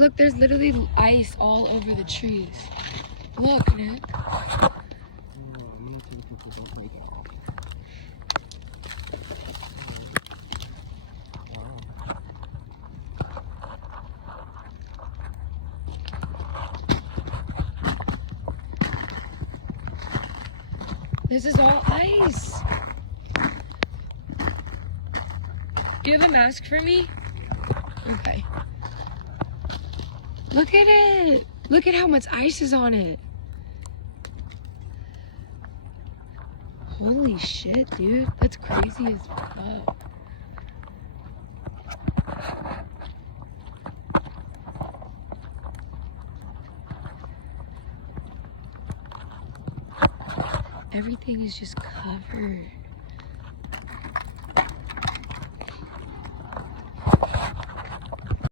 Look, there's literally ice all over the trees. Look, Nick. This is all ice. Do you have a mask for me? Okay. Look at it. Look at how much ice is on it. Holy shit, dude. That's crazy as fuck. Everything is just covered.